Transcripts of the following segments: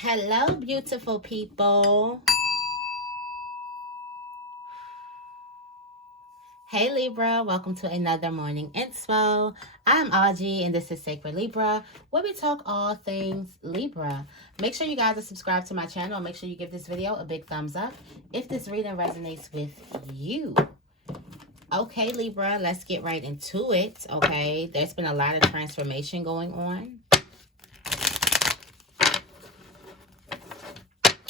Hello, beautiful people. Hey Libra, welcome to another morning Inspo. I'm Auji and this is Sacred Libra, where we talk all things Libra. Make sure you guys are subscribed to my channel. Make sure you give this video a big thumbs up if this reading resonates with you. Okay, Libra, let's get right into it. Okay, there's been a lot of transformation going on.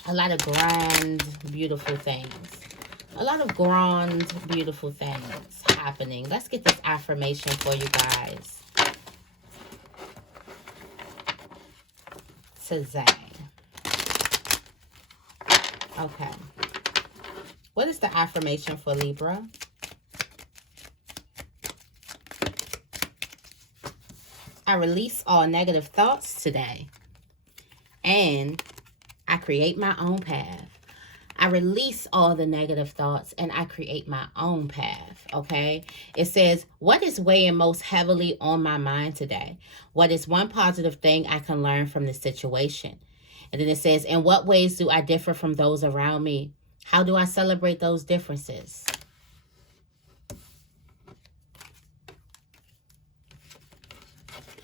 A lot of grand, beautiful things. A lot of grand, beautiful things happening. Let's get this affirmation for you guys today. Okay. What is the affirmation for Libra? I release all negative thoughts today. And I create my own path. I release all the negative thoughts and I create my own path, okay? It says, what is weighing most heavily on my mind today? What is one positive thing I can learn from this situation? And then it says, in what ways do I differ from those around me? How do I celebrate those differences?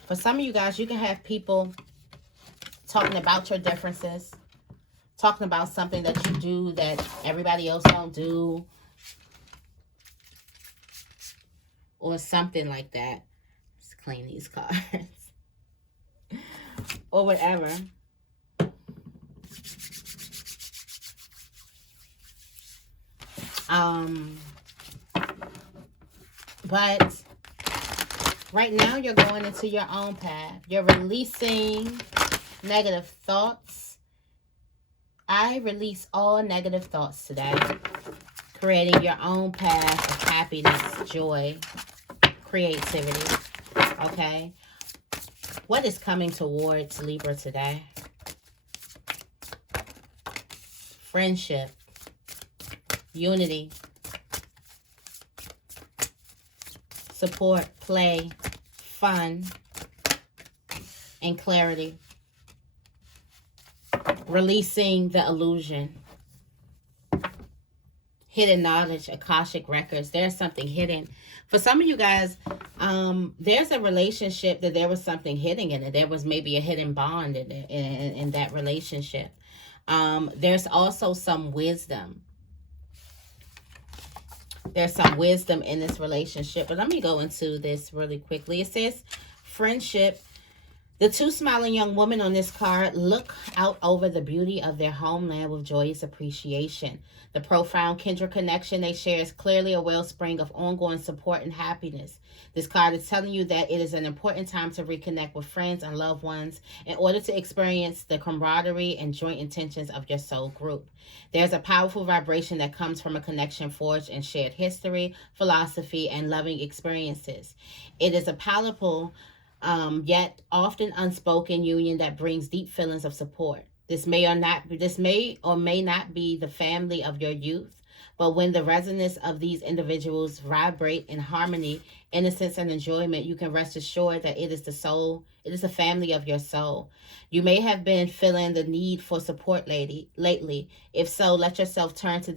For some of you guys, you can have people talking about your differences, talking about something that you do that everybody else don't do, or something like that. Let's clean these cards. Or whatever. But right now you're going into your own path. You're releasing negative thoughts. I release all negative thoughts today. Creating your own path of happiness, joy, creativity. Okay? What is coming towards Libra today? Friendship, unity, support, play, fun, and clarity. Releasing the illusion. Hidden knowledge, Akashic records. There's something hidden. For some of you guys, there's a relationship that there was something hidden in it. There was maybe a hidden bond in that relationship. There's also some wisdom. There's some wisdom in this relationship. But let me go into this really quickly. It says friendship. The two smiling young women on this card look out over the beauty of their homeland with joyous appreciation. The profound kindred connection they share is clearly a wellspring of ongoing support and happiness. This card is telling you that it is an important time to reconnect with friends and loved ones in order to experience the camaraderie and joint intentions of your soul group. There's a powerful vibration that comes from a connection forged in shared history, philosophy, and loving experiences. It is a palpable yet often unspoken union that brings deep feelings of support. This may or may not be the family of your youth, but when the resonance of these individuals vibrate in harmony, innocence, and enjoyment, you can rest assured that it is the family of your soul. You may have been feeling the need for support lately. If so, let yourself turn to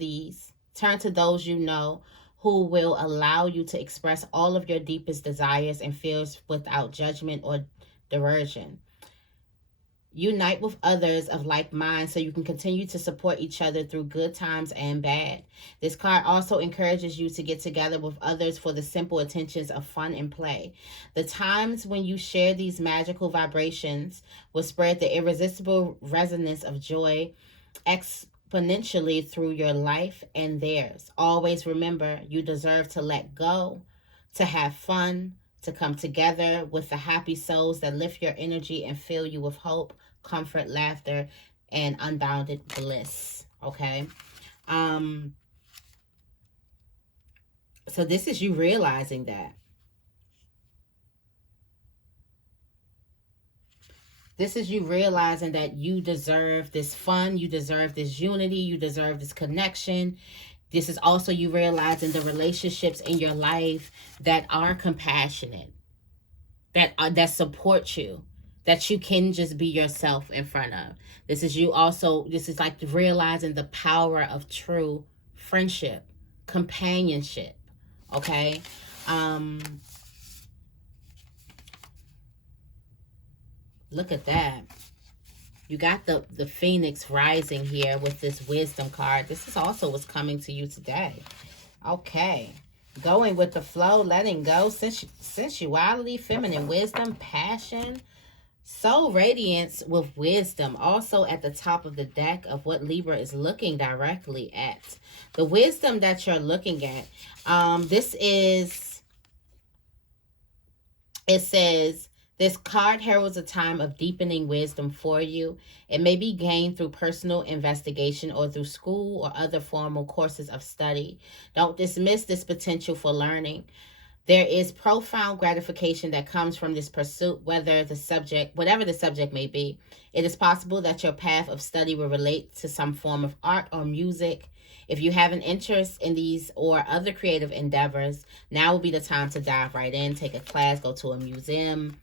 those you know who will allow you to express all of your deepest desires and fears without judgment or derision. Unite with others of like mind so you can continue to support each other through good times and bad. This card also encourages you to get together with others for the simple intentions of fun and play. The times when you share these magical vibrations will spread the irresistible resonance of joy exponentially through your life and theirs. Always remember, you deserve to let go, to have fun, to come together with the happy souls that lift your energy and fill you with hope, comfort, laughter, and unbounded bliss. Okay? So this is you realizing that. This is you realizing that you deserve this fun, you deserve this unity, you deserve this connection. This is also you realizing the relationships in your life that are compassionate, that support you, that you can just be yourself in front of. This is you also, this is like realizing the power of true friendship, companionship, okay? Look at that. You got the Phoenix rising here with this wisdom card. This is also what's coming to you today. Okay. Going with the flow, letting go, sensuality, feminine wisdom, passion, soul radiance with wisdom. Also at the top of the deck of what Libra is looking directly at. The wisdom that you're looking at. This is, it says, this card heralds a time of deepening wisdom for you. It may be gained through personal investigation or through school or other formal courses of study. Don't dismiss this potential for learning. There is profound gratification that comes from this pursuit, whatever the subject may be. It is possible that your path of study will relate to some form of art or music. If you have an interest in these or other creative endeavors, now will be the time to dive right in, take a class, go to a museum.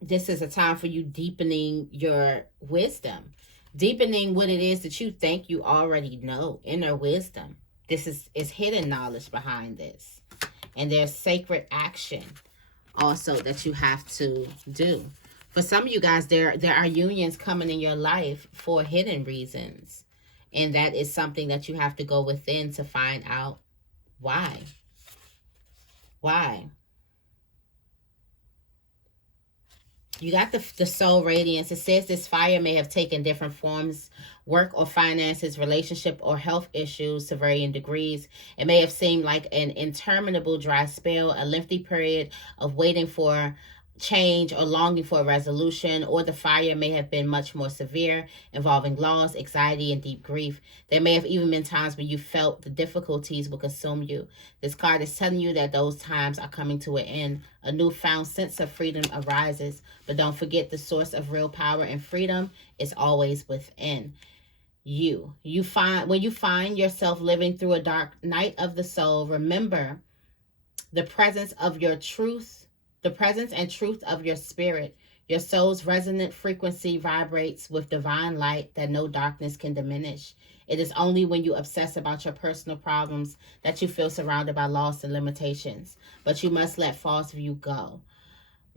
This is a time for you deepening your wisdom, deepening what it is that you think you already know, inner wisdom. This is hidden knowledge behind this. And there's sacred action also that you have to do. For some of you guys, there are unions coming in your life for hidden reasons. And that is something that you have to go within to find out why. Why? You got the soul radiance. It says this fire may have taken different forms, work or finances, relationship or health issues to varying degrees. It may have seemed like an interminable dry spell, a lengthy period of waiting for change or longing for a resolution, or the fire may have been much more severe, involving loss, anxiety, and deep grief. There may have even been times when you felt the difficulties will consume you. This card is telling you that those times are coming to an end. A newfound sense of freedom arises, but don't forget the source of real power and freedom is always within you. When you find yourself living through a dark night of the soul, remember the presence of your truth, the presence and truth of your spirit. Your soul's resonant frequency vibrates with divine light that no darkness can diminish. It is only when you obsess about your personal problems that you feel surrounded by loss and limitations. But you must let false view go.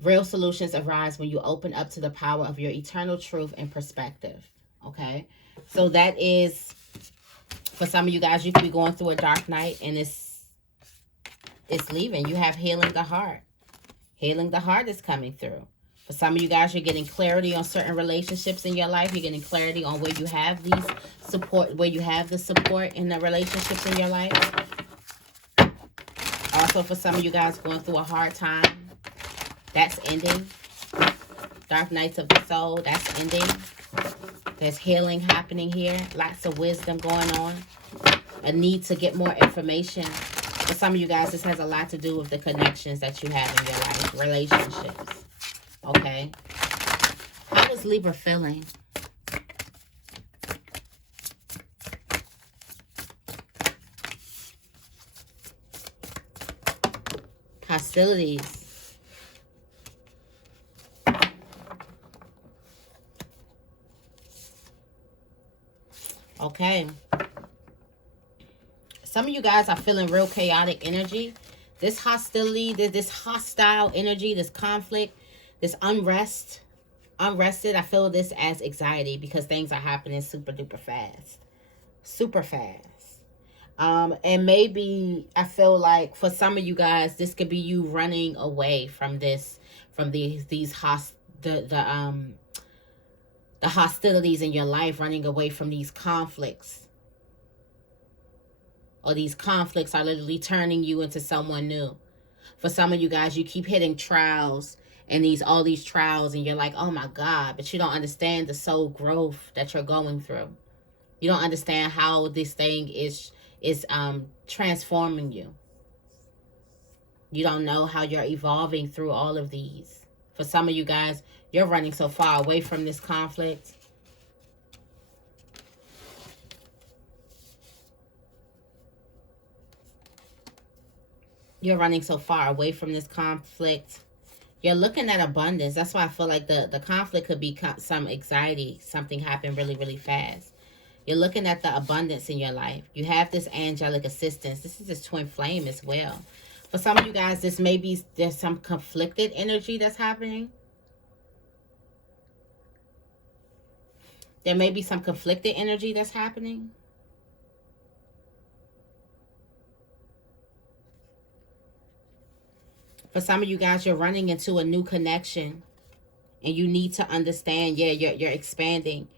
Real solutions arise when you open up to the power of your eternal truth and perspective. Okay? So that is, for some of you guys, you could be going through a dark night and it's leaving. You have healing the heart. Healing the heart is coming through. For some of you guys, you're getting clarity on certain relationships in your life. You're getting clarity on where you have these support, where you have the support in the relationships in your life. Also, for some of you guys going through a hard time, that's ending. Dark nights of the soul, that's ending. There's healing happening here. Lots of wisdom going on. A need to get more information. For some of you guys, this has a lot to do with the connections that you have in your life, relationships. Okay? How is Libra feeling? Hostilities. Okay. Some of you guys are feeling real chaotic energy. This hostility, this hostile energy, this conflict, this unrested. I feel this as anxiety because things are happening super duper fast. Super fast. And maybe I feel like for some of you guys, this could be you running away from this, from the hostilities in your life, running away from these conflicts. Or these conflicts are literally turning you into someone new. For some of you guys, you keep hitting trials and all these trials and you're like, oh my God, but you don't understand the soul growth that you're going through. You don't understand how this thing is transforming you. You don't know how you're evolving through all of these. For some of you guys, you're running so far away from this conflict. You're running so far away from this conflict. You're looking at abundance. That's why I feel like the conflict could be some anxiety. Something happened really, really fast. You're looking at the abundance in your life. You have this angelic assistance. This is this twin flame as well. For some of you guys, there's some conflicted energy that's happening. There may be some conflicted energy that's happening. For some of you guys, you're running into a new connection. And you need to understand, you're expanding.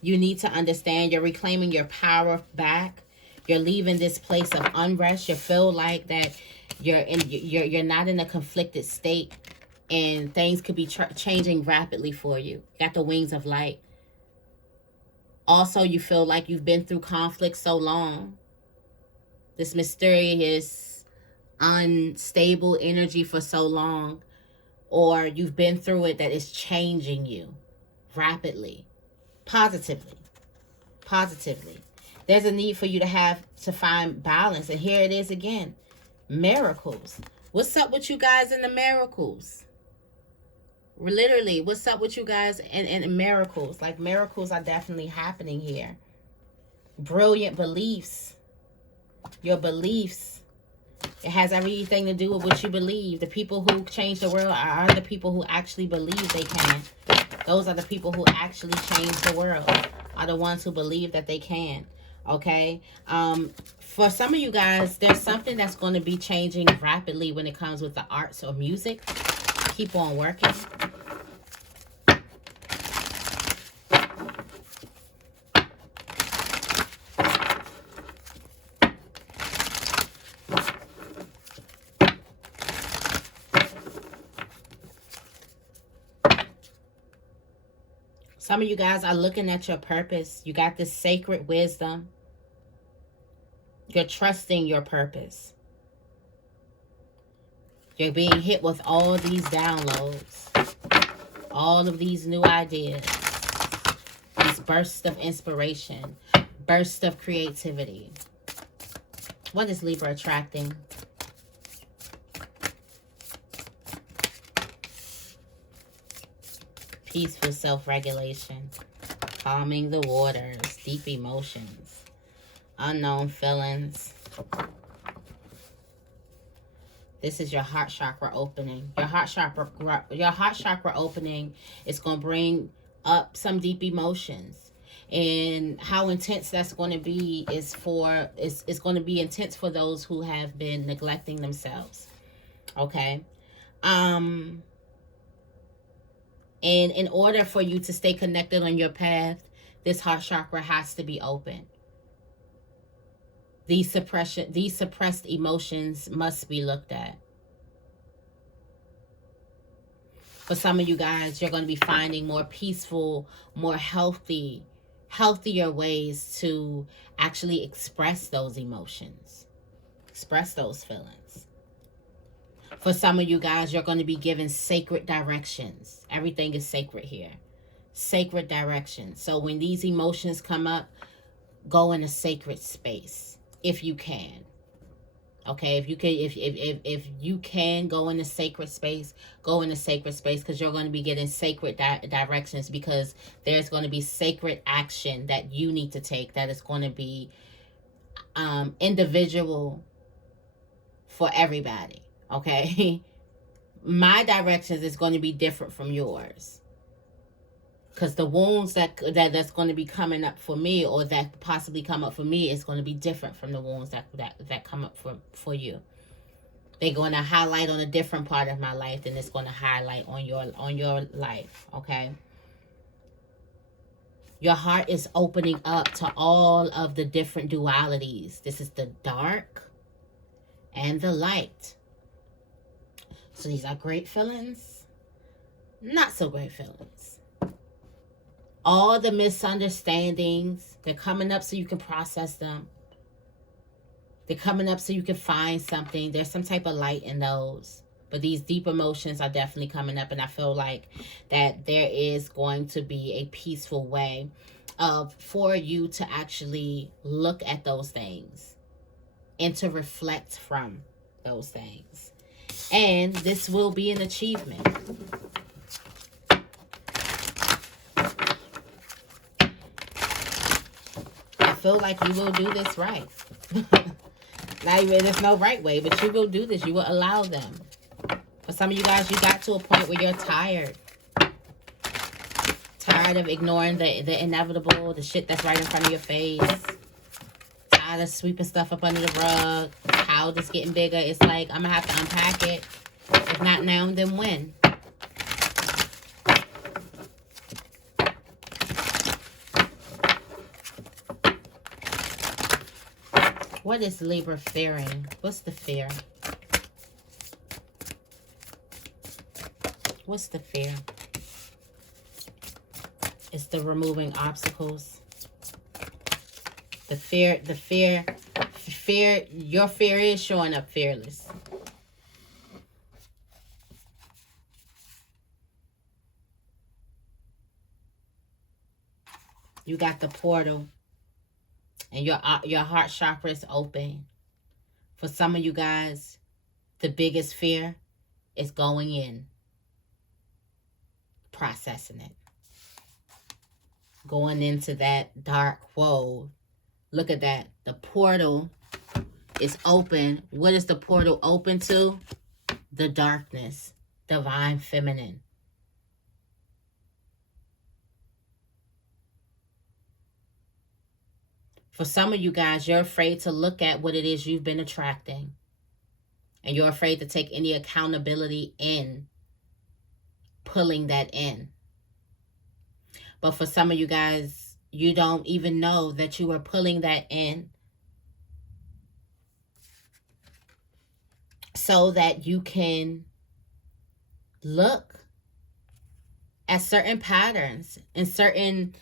You need to understand you're reclaiming your power back. You're leaving this place of unrest. You feel like that you're not in a conflicted state. And things could be changing rapidly for you. Got the wings of light. Also, you feel like you've been through conflict so long. This mysterious, unstable energy for so long. Or you've been through it that is changing you rapidly, positively. There's a need for you to find balance. And here it is again, miracles. What's up with you guys in the miracles? Literally, what's up with you guys in miracles? Like, miracles are definitely happening here. Brilliant beliefs. Your beliefs. It has everything to do with what you believe. The people who change the world are the people who actually believe they can. Those are the people who actually change the world. Are the ones who believe that they can. Okay? For some of you guys, there's something that's going to be changing rapidly when it comes with the arts or music. Keep on working. Some of you guys are looking at your purpose. You got this sacred wisdom. You're trusting your purpose. You're being hit with all these downloads. All of these new ideas. These bursts of inspiration. Bursts of creativity. What is Libra attracting? Peaceful self-regulation, calming the waters, deep emotions, unknown feelings. This is your heart chakra opening. Your heart chakra opening is going to bring up some deep emotions. And how intense that's going to be is going to be intense for those who have been neglecting themselves. Okay? And in order for you to stay connected on your path, this heart chakra has to be open. These suppressed emotions must be looked at. For some of you guys, you're going to be finding more peaceful, more healthier ways to actually express those emotions. Express those feelings. For some of you guys, you're going to be given sacred directions. Everything is sacred here. Sacred directions. So when these emotions come up, go in a sacred space if you can. Okay, if you can go in a sacred space, go in a sacred space, because you're going to be getting sacred directions, because there's going to be sacred action that you need to take that is going to be individual for everybody. Okay, my directions is going to be different from yours, because the wounds that's going to be coming up for me, or that possibly come up for me, is going to be different from the wounds that come up for you. They're going to highlight on a different part of my life than it's going to highlight on your life. Okay, your heart is opening up to all of the different dualities. This is the dark and the light. So these are great feelings, not so great feelings. All the misunderstandings, they're coming up so you can process them. They're coming up so you can find something. There's some type of light in those. But these deep emotions are definitely coming up. And I feel like that there is going to be a peaceful way for you to actually look at those things and to reflect from those things. And this will be an achievement. I feel like you will do this right. Not even, there's no right way, but you will do this. You will allow them. For some of you guys, you got to a point where you're tired. Tired of ignoring the inevitable, the shit that's right in front of your face. Tired of sweeping stuff up under the rug. How this getting bigger. It's like, I'm going to have to unpack it. If not now, then when? What is Libra fearing? What's the fear? What's the fear? It's the removing obstacles. The fear, your fear is showing up fearless. You got the portal. And your heart chakra is open. For some of you guys, the biggest fear is going in. Processing it. Going into that dark, whoa. Look at that. The portal is open. What is the portal open to? The darkness. Divine feminine. For some of you guys, you're afraid to look at what it is you've been attracting. And you're afraid to take any accountability in pulling that in. But for some of you guys, you don't even know that you are pulling that in so that you can look at certain patterns and certain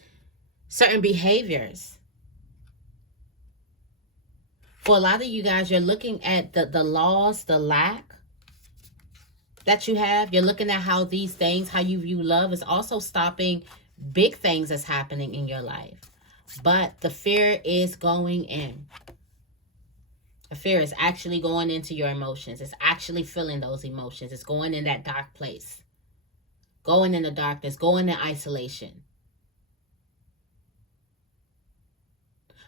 behaviors. For a lot of you guys, you're looking at the laws, the lack that you have. You're looking at how these things, how you view love is also stopping big things that's happening in your life. But the fear is going in. The fear is actually going into your emotions. It's actually feeling those emotions. It's going in that dark place. Going in the darkness. Going in isolation.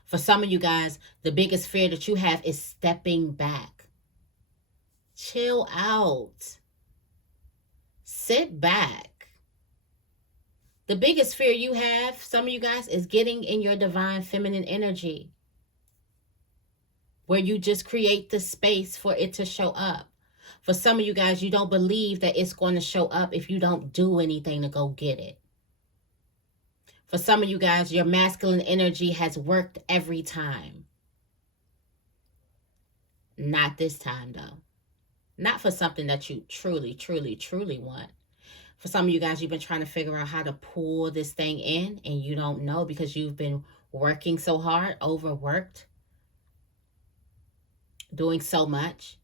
For some of you guys, the biggest fear that you have is stepping back. Chill out. Sit back. The biggest fear you have, some of you guys, is getting in your divine feminine energy. Where you just create the space for it to show up. For some of you guys, you don't believe that it's going to show up if you don't do anything to go get it. For some of you guys, your masculine energy has worked every time. Not this time, though. Not for something that you truly, truly, truly want. For some of you guys, you've been trying to figure out how to pull this thing in, and you don't know because you've been working so hard, overworked, doing so much.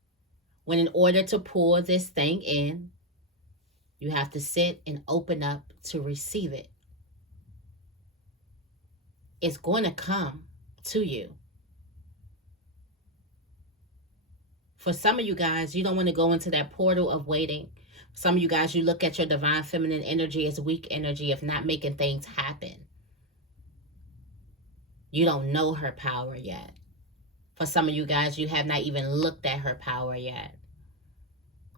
When in order to pull this thing in, you have to sit and open up to receive it. It's going to come to you. For some of you guys, you don't want to go into that portal of waiting. Some of you guys, you look at your divine feminine energy as weak energy of not making things happen. You don't know her power yet. For some of you guys, you have not even looked at her power yet.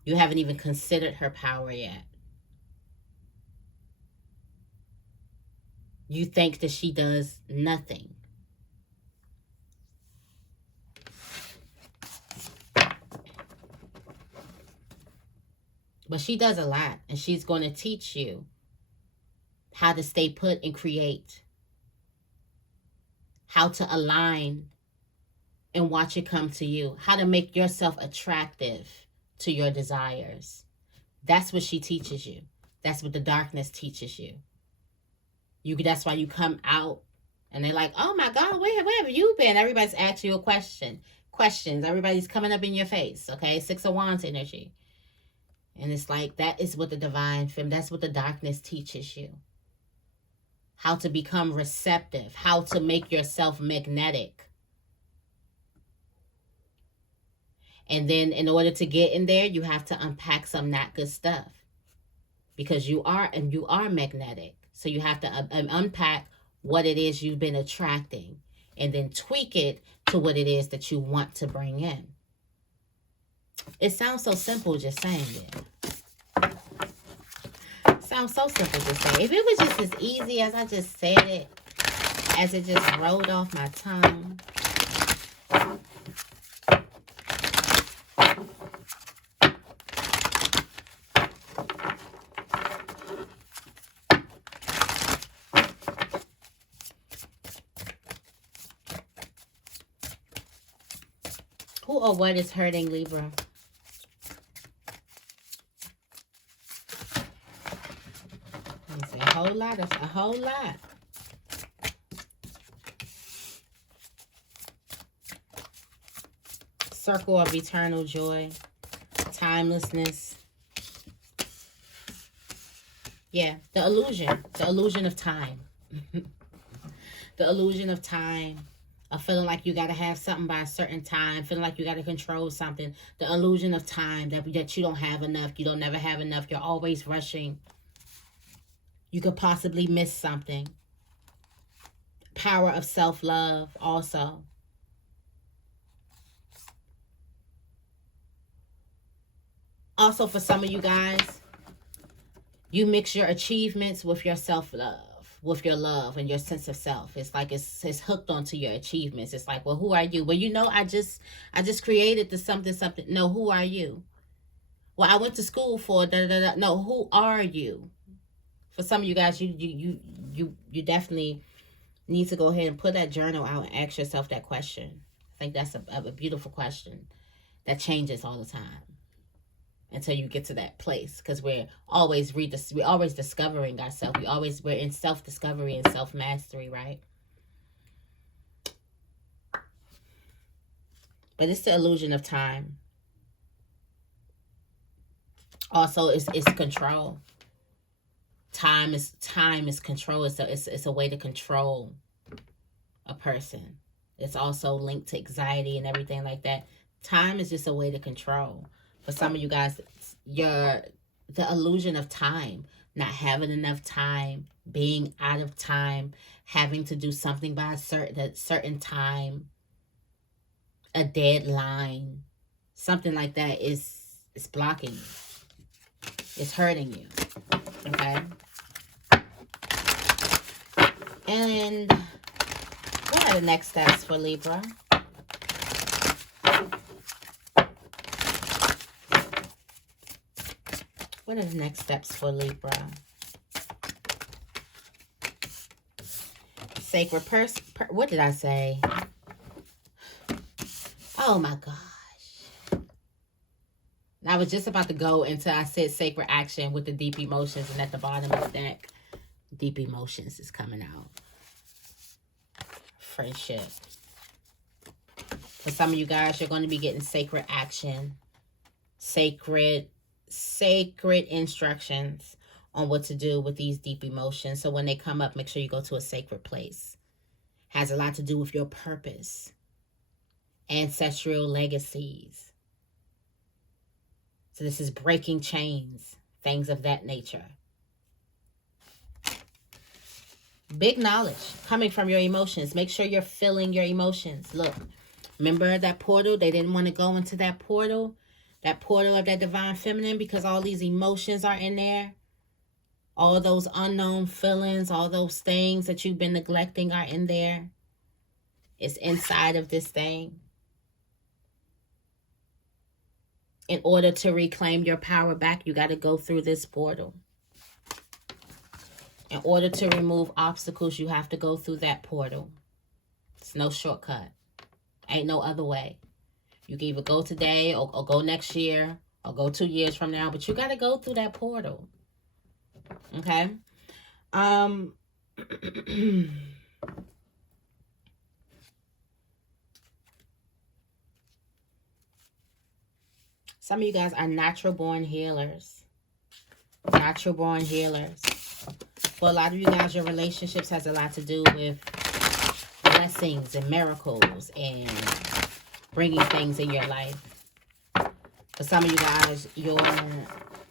You haven't even considered her power yet. You think that she does nothing. But she does a lot, and she's going to teach you how to stay put and create. How to align and watch it come to you. How to make yourself attractive to your desires. That's what she teaches you. That's what the darkness teaches you. That's why you come out and they're like, oh my God, where have you been? Everybody's asking you a question. Questions. Everybody's coming up in your face. Okay. 6 of Wands energy. And it's like, that is what the divine femme, that's what the darkness teaches you. How to become receptive. How to make yourself magnetic. And then in order to get in there, you have to unpack some not good stuff. Because you are magnetic. So you have to unpack what it is you've been attracting. And then tweak it to what it is that you want to bring in. It sounds so simple just saying it. Sounds so simple just saying. If it was just as easy as I just said it, as it just rolled off my tongue. Who or what is hurting, Libra? A whole lot. Circle of eternal joy. Timelessness. Yeah, the illusion of time. The illusion of time. Of feeling like you got to have something by a certain time. Feeling like you got to control something. The illusion of time. That you don't have enough. You don't never have enough. You're always rushing. You could possibly miss something. Power of self-love also. Also, for some of you guys, you mix your achievements with your self-love, with your love and your sense of self. It's like it's hooked onto your achievements. It's like, well, who are you? Well, you know, I just created the something. No, who are you? Well, I went to school for No, who are you? For some of you guys, you definitely need to go ahead and put that journal out and ask yourself that question. I think that's a beautiful question that changes all the time until you get to that place, because we're always discovering ourselves. We're in self-discovery and self-mastery, right? But it's the illusion of time. Also, it's control. Time is control. It's a way to control a person. It's also linked to anxiety and everything like that. Time is just a way to control. For some of you guys, the illusion of time, not having enough time, being out of time, having to do something by a certain time, a deadline, something like that is blocking you. It's hurting you. Okay? And what are the next steps for Libra? What are the next steps for Libra? Sacred what did I say? Oh my gosh. I was just about to go into, I said sacred action with the deep emotions, and at the bottom of the deck, deep emotions is coming out. Friendship. For some of you guys, you're going to be getting sacred action. Sacred instructions on what to do with these deep emotions. So when they come up, make sure you go to a sacred place. Has a lot to do with your purpose. Ancestral legacies. So this is breaking chains. Things of that nature. Big knowledge coming from your emotions. Make sure you're feeling your emotions. Look, remember that portal? They didn't want to go into that portal. That portal of that divine feminine, because all these emotions are in there. All those unknown feelings, all those things that you've been neglecting are in there. It's inside of this thing. In order to reclaim your power back, you got to go through this portal. In order to remove obstacles, you have to go through that portal. It's no shortcut. Ain't no other way. You can either go today or go next year or go 2 years from now, but you got to go through that portal. Okay? Some of you guys are natural born healers. Natural born healers. For a lot of you guys, your relationships has a lot to do with blessings and miracles and bringing things in your life. For some of you guys, your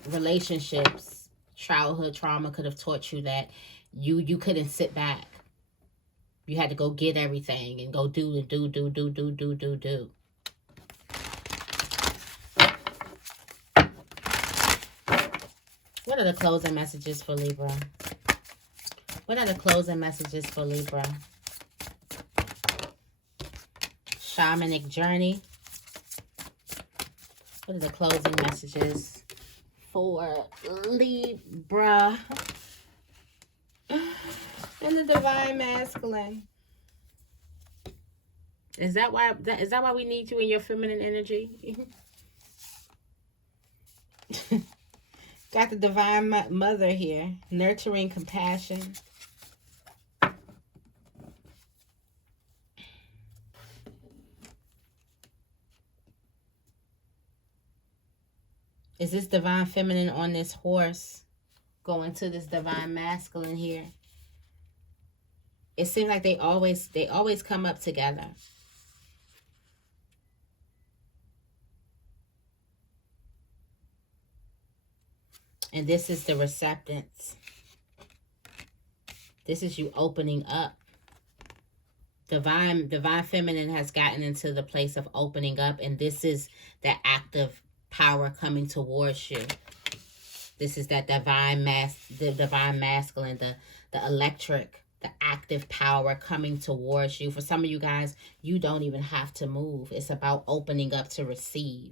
relationships, childhood trauma could have taught you that you couldn't sit back. You had to go get everything and go do and do. What are the closing messages for Libra? What are the closing messages for Libra? Shamanic journey. What are the closing messages for Libra? And the divine masculine. Is that why we need you in your feminine energy? Got the divine mother here. Nurturing compassion. Is this divine feminine on this horse going to this divine masculine here? It seems like they always come up together. And this is the receptance. This is you opening up. Divine feminine has gotten into the place of opening up, and this is that active power coming towards you. This is that divine masculine, the electric, the active power coming towards you. For some of you guys, you don't even have to move. It's about opening up to receive.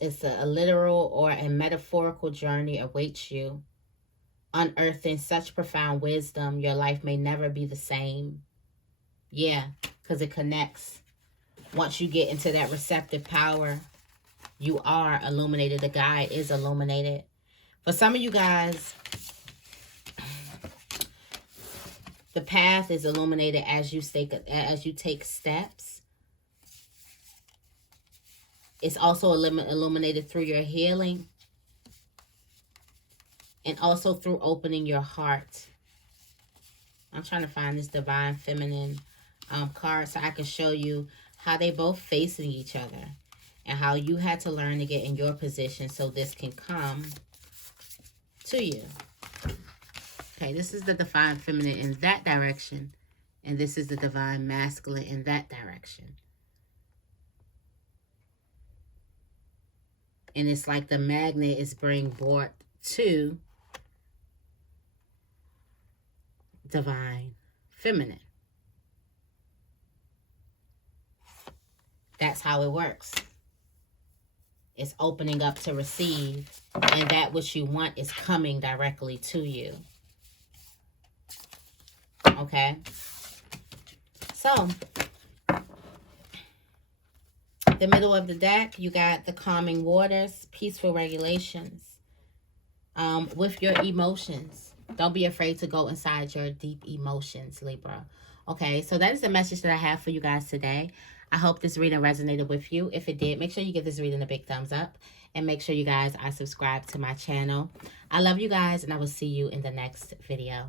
It's a literal or a metaphorical journey awaits you. Unearthing such profound wisdom, your life may never be the same. Yeah, because it connects. Once you get into that receptive power, you are illuminated. The guide is illuminated. For some of you guys, the path is illuminated as you take steps. It's also illuminated through your healing. And also through opening your heart. I'm trying to find this divine feminine card so I can show you how they both facing each other. And how you had to learn to get in your position so this can come to you. Okay, this is the divine feminine in that direction. And this is the divine masculine in that direction. And it's like the magnet is being brought to divine feminine. That's how it works. It's opening up to receive, and that which you want is coming directly to you. Okay? So, the middle of the deck, you got the calming waters, peaceful regulations with your emotions. Don't be afraid to go inside your deep emotions, Libra. Okay, so that is the message that I have for you guys today. I hope this reading resonated with you. If it did, make sure you give this reading a big thumbs up. And make sure you guys are subscribed to my channel. I love you guys, and I will see you in the next video.